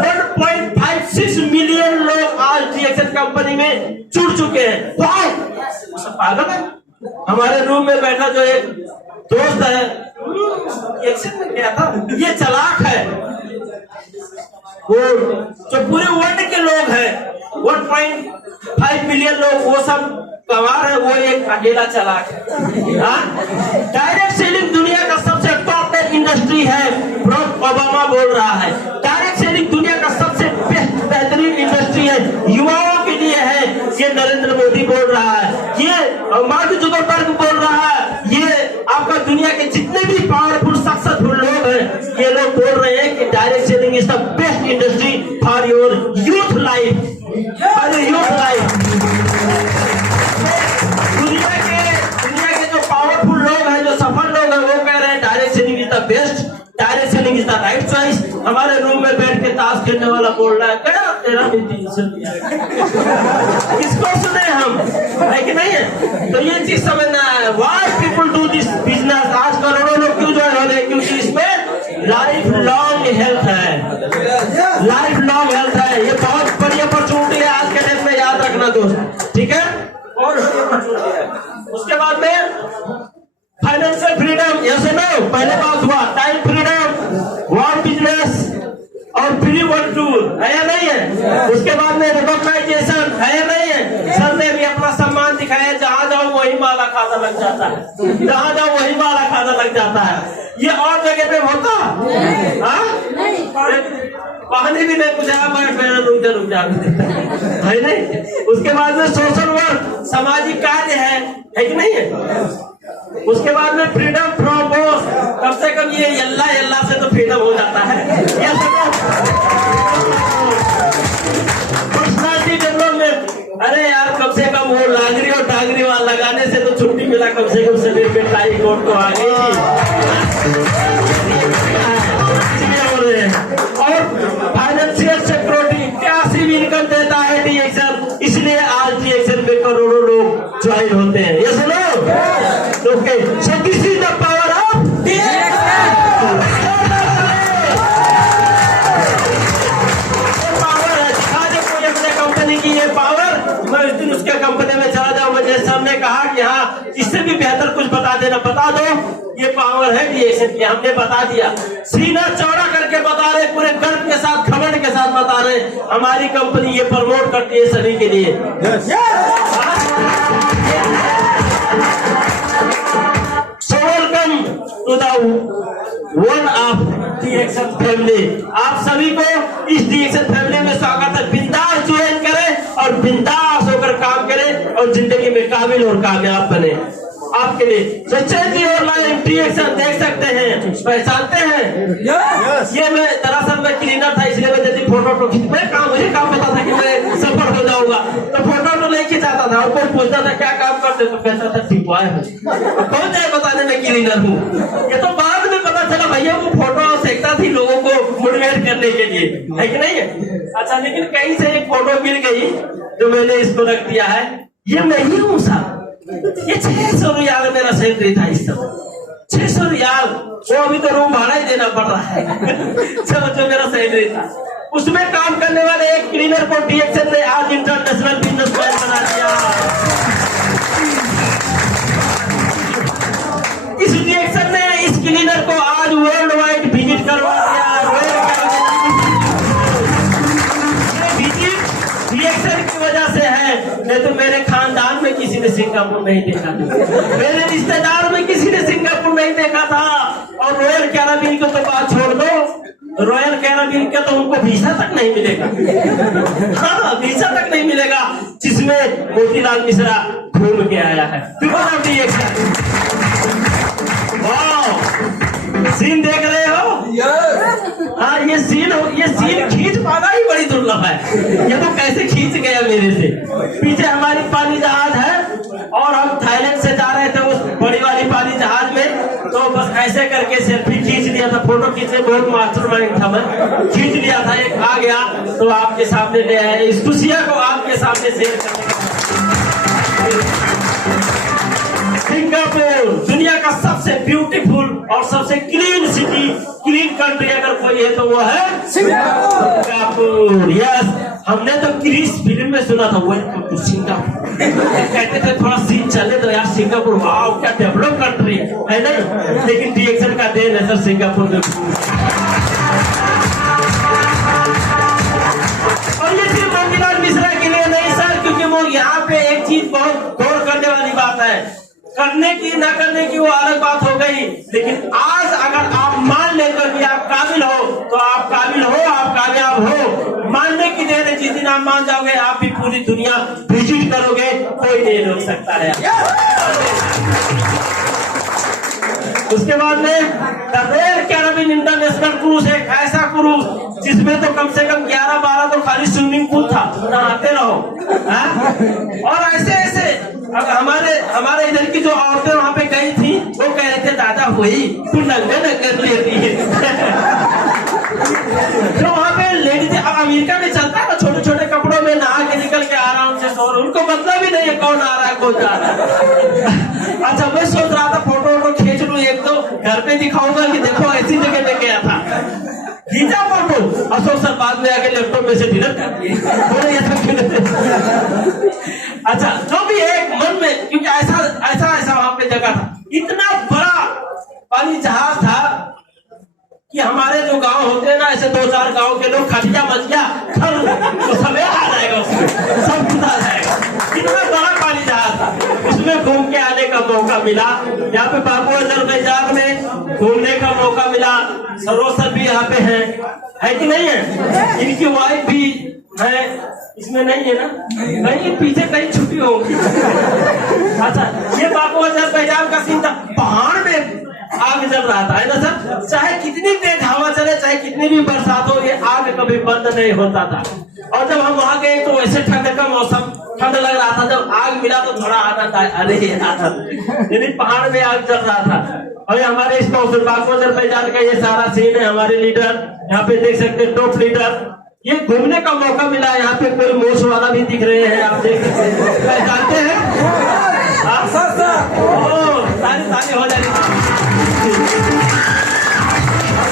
1.56 मिलियन लोग आज डीएक्सएल कंपनी में जुड़ चुके हैं। व्हाई? सब पागल है। हमारे रूम में बैठा जो एक दोस्त है, डीएक्सएल में गया था, ये चालाक है। वो जो पूरे वर्ल्ड के लोग हैं 1.5 मिलियन लोग, वो सब गंवार है, वो एक अकेला चालाक है। डायरेक्ट सेलिंग दुनिया का सबसे टॉप 10 इंडस्ट्री है, बराक ओबामा बोल रहा है। डायरेक्ट सेलिंग दुनिया का सबसे बेहतरीन इंडस्ट्री है, युवाओं के लिए है, ये नरेंद्र मोदी बोल रहा है, ये मार्क जुकरबर्ग बोल रहा है, ये आपका दुनिया के जितने भी पावरफुल सक्सेसफुल लोग हैं, ये लोग बोल रहे हैं कि direct selling is the best industry for your youth life, for youth life. दुनिया के जो पावरफुल लोग हैं, जो सफल लोग हैं, वो कह रहे हैं direct selling is the best, direct selling is the right choice. हमारे रूम में बैठ के ताश खेलने वाला बोल रहा है, क्या तेरा भी किसको सुने हम, है कि नहीं है? तो ये चीज समझना है, why people do this business. आज करोड़ों लोग क्यों ज्वाइन हो रहे हैं? क्योंकि इसमें लाइफ लॉन्ग हेल्थ है, लाइफ लॉन्ग हेल्थ है। ये बहुत बड़ी अपॉर्चुनिटी है आज के डेट में, याद रखना दोस्त, ठीक है? और उसके बाद में फाइनेंशियल फ्रीडम, यस और नो? पहले बात हुआ टाइम फ्रीडम, वर्क बिजनेस और फ्री वर्ल्ड टूर, है या नहीं है? उसके बाद में रिकॉग्नाइजेशन, है या नहीं है? सर ने भी अपना सम्मान दिखाया, जहां जाओ वही माला खाना लग जाता है, जहां जाओ वही माला खाना लग जाता है। ये और जगह पे होता पानी भी नहीं पूछा, रुक जा है नहीं? उसके बाद में सोशल वर्क, सामाजिक कार्य है कि नहीं है? उसके बाद में फ्रीडम फ्रॉम बॉस, कम से कम ये यल्ला से तो फ्रीडम हो जाता है। पर्सनालिटी डेवलपमेंट, अरे यार कम से कम वो लागरी और डागरी वाला लगाने से तो छुट्टी मिला, कम से कम शरीर पे टाई कोट तो आ गई। और फाइनेंशियल सिक्योरिटी, क्या सिर्फ इनकम देता है डीएक्सएल, इसलिए आज डीएक्सएल में करोड़ों लोग ज्वाइन होते हैं। ये सुनो, okay, so this is the power of DXL. Power है, दिखा दे कोई अपने कंपनी की ये पावर। मैं उस दिन उसके कंपनी में चला जाऊंगा, जैसे हमने कहा कि हाँ इससे भी बेहतर कुछ बता देना, बता दो। ये पावर है डीएक्सएल की, हमने बता दिया, सीना चौड़ा करके बता रहे, पूरे गर्व के साथ, घमंड के साथ बता रहे, हमारी कंपनी ये प्रमोट करती है सभी के लिए। So welcome to the world of DXL family. आप सभी को इस डीएक्सएल फैमिली में स्वागत है। बिंदास ज्वाइन करें और बिंदास होकर काम करें और जिंदगी में काबिल और कामयाब बने। आपके लिए चेंज योर लाइफ डीएक्सएल देख सकते हैं, पहचानते हैं? ये मैं दरअसल में क्लीनर था, इसलिए मैं जल्दी फोटो खींच, मुझे काम पता था कि मैं सफल हो जाऊंगा, तो फोटो तो नहीं खिंचाता था। और कोई पूछता था क्या काम करते, तो कहता था सिपाही हूँ। कौन जाए बताने में क्लीनर हूँ? ये तो बाद में पता चला भैया वो फोटो सेकता थी लोगों को मोटिवेट करने के लिए, है कि नहीं है? अच्छा, लेकिन कहीं से एक फोटो मिल गई जो मैंने इसको रख दिया है, ये मैं ही हूँ साहब। ये 600 रियाल मेरा सैलरी था इस समय, 600 रियाल। वो अभी तो रूम भाड़ा ही देना पड़ रहा है। चलो, जो मेरा सैलरी था उसमें काम करने वाले एक क्लीनर को डीएक्सएल ने आज इंटरनेशनल बिजनेसमैन बना दिया। इस डीएक्सएल ने इस क्लीनर को आज वर्ल्ड वाइड विजिट करवा दिया। डीएक्सएल की वजह से है, नहीं तो मेरे खानदान में किसी ने सिंगापुर नहीं देखा था, मेरे रिश्तेदार में किसी ने सिंगापुर नहीं देखा था। और रॉयल कैरिबियन को तो बात छोड़ दो, रॉयल कैरिबियन का तो उनको वीजा तक नहीं मिलेगा। हाँ, वीजा तक नहीं मिलेगा, जिसमें मोतीलाल मिश्रा घूम के आया है। वाह, सीन देख रहे हो? हाँ, मतलब है? ये तो कैसे खींच गया मेरे से। पीछे हमारी पानी जहाज है और हम थाईलैंड से जा रहे थे उस बड़ी वाली पानी जहाज में, तो बस ऐसे करके सेल्फी खींच लिया था, फोटो खींचे, बहुत मास्टरमाइंड था, मैं खींच लिया था, एक आ गया तो आपके सामने ले आया, इस खुशियां को आपके सामने शेयर करने का। सिंगापुर दुनिया का सबसे ब्यूटीफुल और सबसे क्लीन सिटी, क्लीन कंट्री अगर कोई है तो वो है सिंगापुर। यस, हमने तो क्रिस फिल्म में सुना था, वेलकम टू सिंगापुर। कहते थे थोड़ा सीन चले तो यार सिंगापुर वाह क्या डेवलप कंट्री है नहीं, लेकिन रिएक्शन का देन है सर सिंगापुर में। और ये सिर्फ मोतीलाल मिश्रा के लिए नहीं सर, क्योंकि वो यहाँ पे एक चीज बहुत गौर करने वाली बात है, करने की ना करने की वो अलग बात हो गई, लेकिन आज अगर आप मान लेकर कि आप काबिल हो तो आप काबिल हो, आप कामयाब हो। मानने की देर है, जिस दिन आप मान जाओगे आप भी पूरी दुनिया विजिट करोगे, कोई नहीं रोक सकता है। उसके बाद में the rare Caribbean International cruise, एक ऐसा क्रूज जिसमें तो कम से कम 11-12 तो खाली स्विमिंग पूल था, नहाते रहो। और ऐसे ऐसे अब हमारे इधर की जो औरतें वहाँ पे गई थी वो कह रहे थे दादा वही तू नंगे नंगे लेती है। जो वहाँ पे लेडी थी, अब अमेरिका में चलता है ना छोटे छोटे कपड़ों में नहा के निकल के आराम से सो, उनको मतलब ही नहीं है कौन आ रहा है कौन जा रहा है। अच्छा मैं सोच रहा था फोटो वोटो खींच लूं, एक तो घर पे दिखाऊंगा कि देखो ऐसी जगह में गया था, खींचा फोटो, अशोक सर बाद में आके लैपटॉप में से डिलीट कर दिए। अच्छा जो भी है मन में, क्योंकि ऐसा वहां पे जगह था, इतना बड़ा पानी जहाज था कि हमारे जो गांव होते हैं ना, ऐसे 2-4 गांव के लोग खटिया मचिया तो सब आ जाएगा, उसमें सब कुछ आ जाएगा। इतना बड़ा पानी जहाज था, उसमें घूम के आने का मौका मिला। यहाँ पे बाबू अजरबैजान में घूमने का मौका मिला, सरोज सर भी यहाँ पे है कि नहीं है? इनकी वाइफ भी है, इसमें नहीं है ना, नहीं पीछे कहीं छुट्टी होगी। अच्छा ये बाबू अजरबैजान का सीन था, पहाड़ में आग जल रहा था, है ना सर? चाहे कितनी तेज हवा चले, चाहे कितनी भी बरसात हो, ये आग कभी बंद नहीं होता था। और जब हम वहां गए तो वैसे ठंड का मौसम, ठंड लग रहा था, जब आग मिला तो थोड़ा आनंद आया, अरे यानी पहाड़ में आग जल रहा था। और हमारे इस बाबू अजरबैजान का ये सारा सीन है, हमारे लीडर यहाँ पे देख सकते हैं, टॉप लीडर, ये घूमने का मौका मिला। यहाँ पे कोई मोश वाला भी दिख रहे हैं, आप देख सकते हैं, जानते हैं ताली हो जाएगी।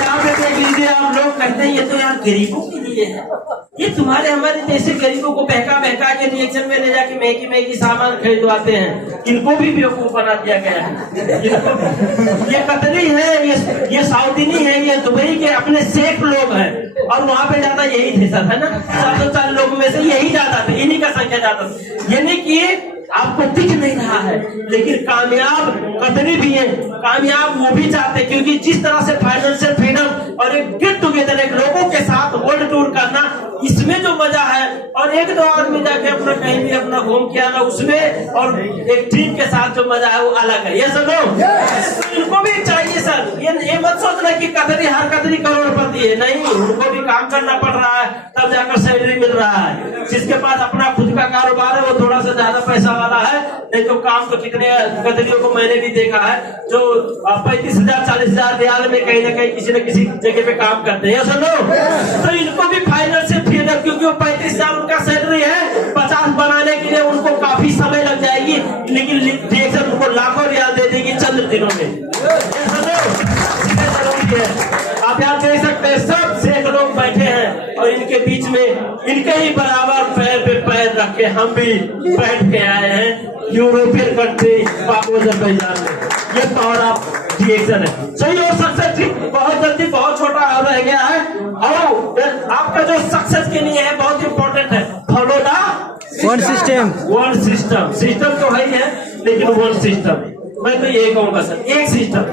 यहाँ पे देख लीजिए आप, लोग कहते हैं ये तो यार गरीबों के लिए है, ये तुम्हारे हमारे जैसे गरीबों को बहका बहका के रिएक्शन में ले जाके महंगी सामान खरीदवाते हैं, इनको भी बेवकूफ बना दिया गया है। ये कतरी है, ये साउदिनी है, ये दुबई के अपने शेख लोग हैं, और वहाँ पे ज्यादा यही थे सर, है ना? 704 लोगों में से यही ज्यादा थे, इन्हीं का संख्या ज्यादा था। यानी कि आपको दिख नहीं रहा है, लेकिन कामयाब कतरी भी है, कामयाब वो भी चाहते, क्योंकि जिस तरह से फाइनेंशियल फ्रीडम और एक गेट टुगेदर, एक लोगों के साथ वर्ल्ड टूर करना, इसमें जो मजा है, और 1-2 आदमी जाके अपना कहीं भी अपना घूम के आना उसमें, और एक टीम के साथ जो मजा है वो अलग है। ये सुनो, तो इनको भी चाहिए सर, ये मत सोचना कि कतरी हर कतरी करोड़पति है, नहीं, उनको भी काम करना पड़ रहा है, तब जाकर सैलरी मिल रहा है। जिसके पास अपना खुद का कारोबार है वो थोड़ा सा ज्यादा पैसा वाला है, नहीं तो काम तो कितने कतरियों को मैंने भी देखा है जो 35,000-40,000 रियाल में कहीं ना कहीं किसी न किसी जगह पे काम करते हैं। सुनो, तो इनको भी फाइनेंशियल फ्रीडम, क्योंकि वो 35,000 उनका सैलरी है, 50 बनाने के लिए उनको काफी समय लग जाएगी, लेकिन रिएक्शन उनको लाखों रियाल दे देगी चंद दिनों में। आप यहाँ देख सकते हैं, सब शेख लोग बैठे हैं, और इनके बीच में इनके ही बराबर पैर पे पैर रख के हम भी बैठ के आए हैं यूरोपियन कंट्री बाबू अजरबैजान में। ये पावर ऑफ रिएक्शन है, सही और सक्सेस बहुत जल्दी, बहुत छोटा रह गया है, और आपका जो सक्सेस के लिए है बहुत इंपॉर्टेंट है, follow the one system. System तो है ही है, लेकिन वन सिस्टम, मैं तो ये कहूँगा सर, एक सिस्टम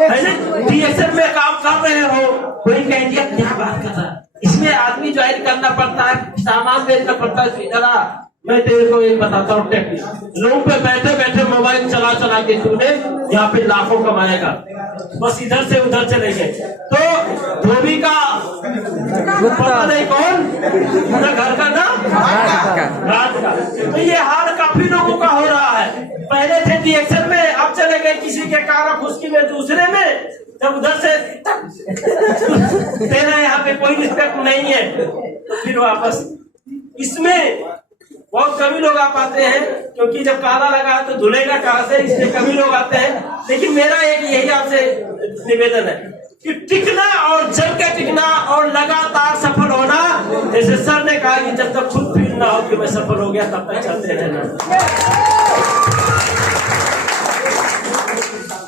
है ना। रिएक्शन में काम कर रहे हो, कोई कहेंगे क्या बात कर रहा है, इसमें आदमी ज्वाइन करना पड़ता है, सामान बेचना पड़ता है। इधर मैं तेरे को एक बताता हूँ टेक्निक, लोग पे बैठे बैठे मोबाइल चला चला के तूने यहाँ पे लाखों कमाएगा, बस इधर से उधर चले गए। तो धोबी का पता नहीं कौन, ना घर का ना रात का। तो ये हाल काफी लोगों का हो रहा है। पहले थे रिएक्शन में, अब चले गए किसी के कारण खुशकी में, दूसरे में। जब उधर से तेरा यहाँ पे कोई रिस्पेक्ट नहीं है तो फिर वापस। इसमें बहुत कभी लोग आ पाते हैं, क्योंकि जब काला लगा है तो धुलेगा कहाँ से, इसलिए कभी लोग आते हैं। लेकिन मेरा एक यही आपसे निवेदन है कि टिकना और जम के टिकना और लगातार सफल होना। जैसे सर ने कहा कि जब तक खुद फील ना हो कि मैं सफल हो गया तब तक चलते रहना।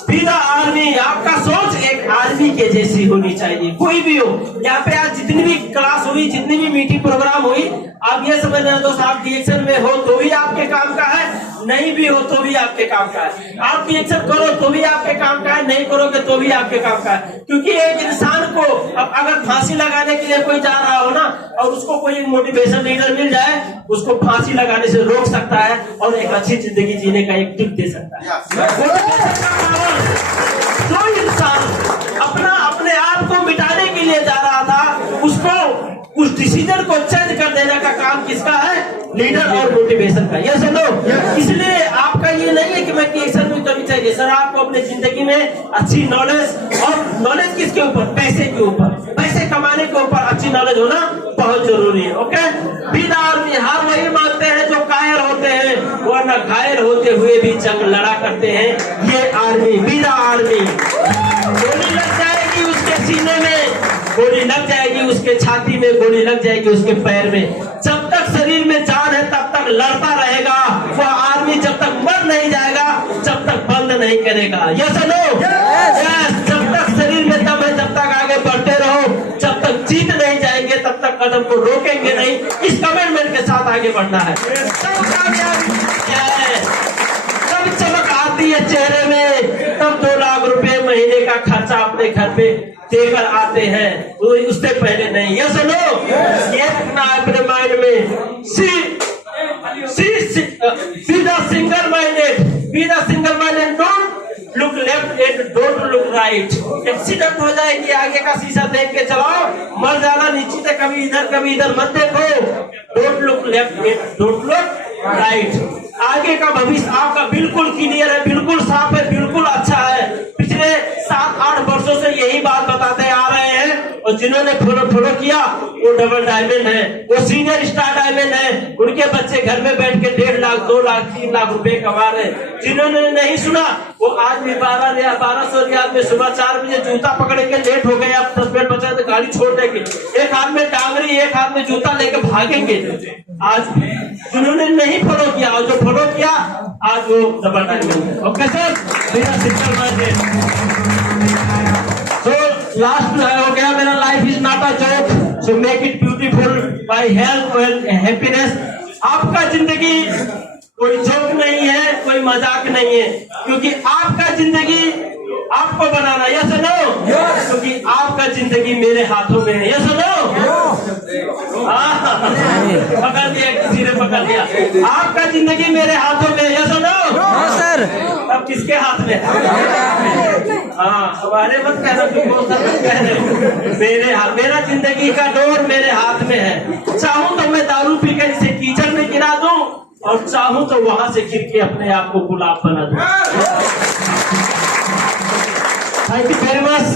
बिना आर्मी, आपका सोच एक आर्मी के जैसी होनी चाहिए, कोई भी हो। यहाँ पे आज जितनी भी क्लास हुई, जितनी भी मीटिंग प्रोग्राम हुई, आप ये समझ रहे दोस्त, आप रिएक्शन में हो तो भी आपके काम का है, नहीं भी हो तो भी आपके काम का है। आप रिएक्शन करो तो भी आपके काम का है, नहीं करोगे तो भी आपके काम का है। क्योंकि एक इंसान को अब अगर फांसी लगाने के लिए कोई जा रहा हो ना, और उसको कोई मोटिवेशन लीडर मिल जाए, उसको फांसी लगाने से रोक सकता है और एक अच्छी जिंदगी जीने का एक टिप दे सकता है। जो इंसान अपने आप को मिटाने के लिए जा रहा था, उसको उस डिसीजन को चेंज कर देने का काम किसका है? लीडर और मोटिवेशन का। ये सुनो, इसलिए आपका ये नहीं है कि मैं रिएक्शन में कभी चाहिए। सर आपको अपने जिंदगी में अच्छी नॉलेज, और नॉलेज किसके ऊपर? पैसे के ऊपर, पैसे कमाने के ऊपर अच्छी नॉलेज होना बहुत जरूरी है। ओके, बिना आर्मी हार वही मानते हैं जो कायर होते हैं, वरना घायल होते हुए भी जंग लड़ा करते हैं। ये आर्मी, बिना आर्मी गोली लग जाएगी उसके सीने में, गोली लग जाएगी उसके छाती में, गोली लग जाएगी उसके पैर में। जब तक शरीर में जान है तब तक लड़ता रहेगा वो आर्मी, जब तक मर नहीं जाएगा जब तक बंद नहीं करेगा। Yes no? यस। जब तक शरीर में दम है तब तक आगे बढ़ते रहो, जब तक जीत नहीं जाएंगे तब तक कदम को रोकेंगे नहीं। इस कमिटमेंट के साथ आगे बढ़ना है। तब कामयाबी है, तब चमक आती है चेहरे में, तब 2 लाख रुपए महीने का खर्चा अपने घर पे देकर आते हैं, उससे पहले नहीं। Yes no? ये रखना अपने माइंड में। Single minded, don't look left and don't look right. Accident हो जाएगी, आगे का शीशा देख के चलाओ, मर जाना नीचे से, कभी इधर मत देखो। Don't look left and don't look right. आगे का भविष्य आपका बिल्कुल क्लियर है, बिल्कुल साफ है, बिल्कुल अच्छा है। पिछले 7-8 वर्षों से यही बात बताते आ रहे हैं, और जिन्होंने फॉलो किया वो डबल डायमंड है, वो सीनियर स्टार डायमंड है। उनके बच्चे घर में बैठ के 1.5 लाख, 2 लाख, 3 लाख रुपए कमा रहे। जिन्होंने नहीं सुना वो आज भी 1200 रियाल में सुबह 4 बजे जूता पकड़ के लेट हो गए, अब 10 मिनट बचा तो गाड़ी छोड़ देंगे, एक हाथ में डांगरी एक हाथ में जूता लेके भागेंगे। आज जिन्होंने नहीं फॉलो किया और जो फॉलो किया आज वो डबल डायमंड है। ओके सर, मेरा सिस्टम तो लास्ट हो गया मेरा। Life is not a joke, so make it beautiful by health and happiness. आपका जिंदगी कोई जोक नहीं है, कोई मजाक नहीं है, क्योंकि आपका जिंदगी आपको बनाना। Yes no? क्योंकि आपका जिंदगी मेरे हाथों में है। Yes no? पकड़ दिया, किसी ने पकड़ दिया। आपका जिंदगी मेरे हाथों में। Yes no? सर अब किसके हाथ में? हाँ, हमारे मत कहना, कह रहे मेरे हाथ, मेरा जिंदगी का डोर मेरे हाथ में है। चाहूं तो मैं दारू पी कर इसे कीचड़ में गिरा दूं, और चाहूं तो वहां से गिर के अपने आप को गुलाब बना दूं। Thank you very much.